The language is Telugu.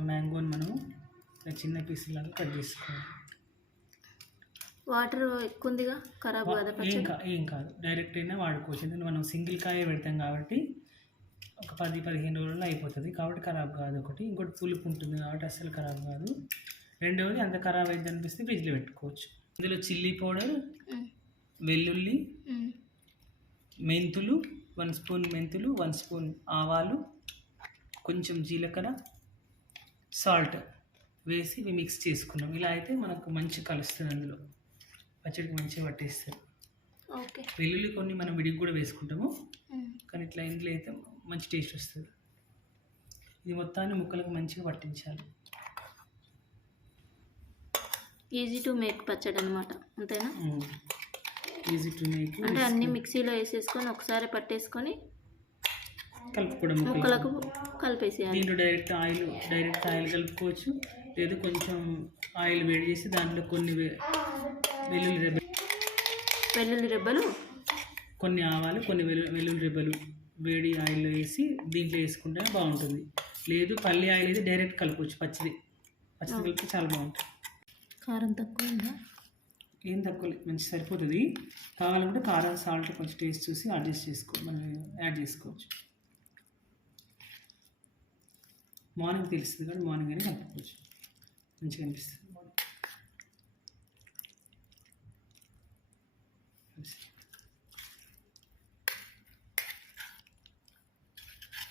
ఆ మ్యాంగోని మనము చిన్న పీసులాగా కట్ చేసుకోవాలి. వాటర్ ఎక్కువ ఉందిగా ఖరాబ్ కదా ఏం కా ఏం కాదు. డైరెక్ట్ అయినా వాడుకోవచ్చు. ఎందుకంటే మనం సింగిల్ కాయ పెడతాం కాబట్టి ఒక పది పదిహేను రోజుల్లో అయిపోతుంది. కాబట్టి ఖరాబ్ కాదు ఒకటి. ఇంకోటి పులుపు ఉంటుంది కాబట్టి అస్సలు ఖరాబ్ కాదు. రెండవది అంత ఖరాబ్ అయింది అనిపిస్తే ఫ్రిడ్జ్లో పెట్టుకోవచ్చు. ఇందులో చిల్లీ పౌడర్. వెల్లుల్లి. మెంతులు వన్ స్పూన్ మెంతులు వన్ స్పూన్ ఆవాలు కొంచెం జీలకర్ర సాల్ట్ వేసి ఇవి మిక్స్ చేసుకున్నాం. ఇలా అయితే మనకు మంచి కలుస్తుంది అందులో. పచ్చడికి మంచిగా పట్టేస్తుంది. ఓకే. వెల్లుల్లి కొన్ని మనం విడిగి కూడా వేసుకుంటాము. కానీ ఇట్లా ఇందులో అయితే మంచి టేస్ట్ వస్తుంది. ఇది మొత్తాన్ని ముక్కలకు మంచిగా పట్టించాలి. ఈజీ టు మేక్ పచ్చడి అనమాట అంతేనా? ఈజీ టు మేక్ అంటే అన్ని మిక్సీలో వేసేసుకొని ఒకసారి పట్టేసుకొని కలుపుకోవడం ముక్కలకు కలిపేసేయాలి. దీంట్లో డైరెక్ట్ ఆయిల్ డైరెక్ట్ ఆయిల్ కలుపుకోవచ్చు. లేదు కొంచెం ఆయిల్ వేడి చేసి దాంట్లో కొన్ని వెల్లుల్లి రెబ్బలు. వెల్లుల్లి రెబ్బలు? కొన్ని ఆవాలు కొన్ని వెల్లు వెల్లుల్లి రెబ్బలు వేడి ఆయిల్లో వేసి దీంట్లో వేసుకుంటే బాగుంటుంది. లేదు పల్లి ఆయిల్ అయితే డైరెక్ట్ కలపవచ్చు పచ్చిది. పచ్చిది కలిపితే చాలా బాగుంటుంది. కారం తక్కువ ఉందా? ఏం తక్కువ లేదు మంచి సరిపోతుంది. కావాలంటే కారం సాల్ట్ కొంచెం టేస్ట్ చూసి అడ్జస్ట్ చేసుకో మనం యాడ్ చేసుకోవచ్చు. మార్నింగ్ తెలుస్తుంది కానీ మార్నింగ్ అయినా కలుపుకోవచ్చు. మంచిగా అనిపిస్తుంది.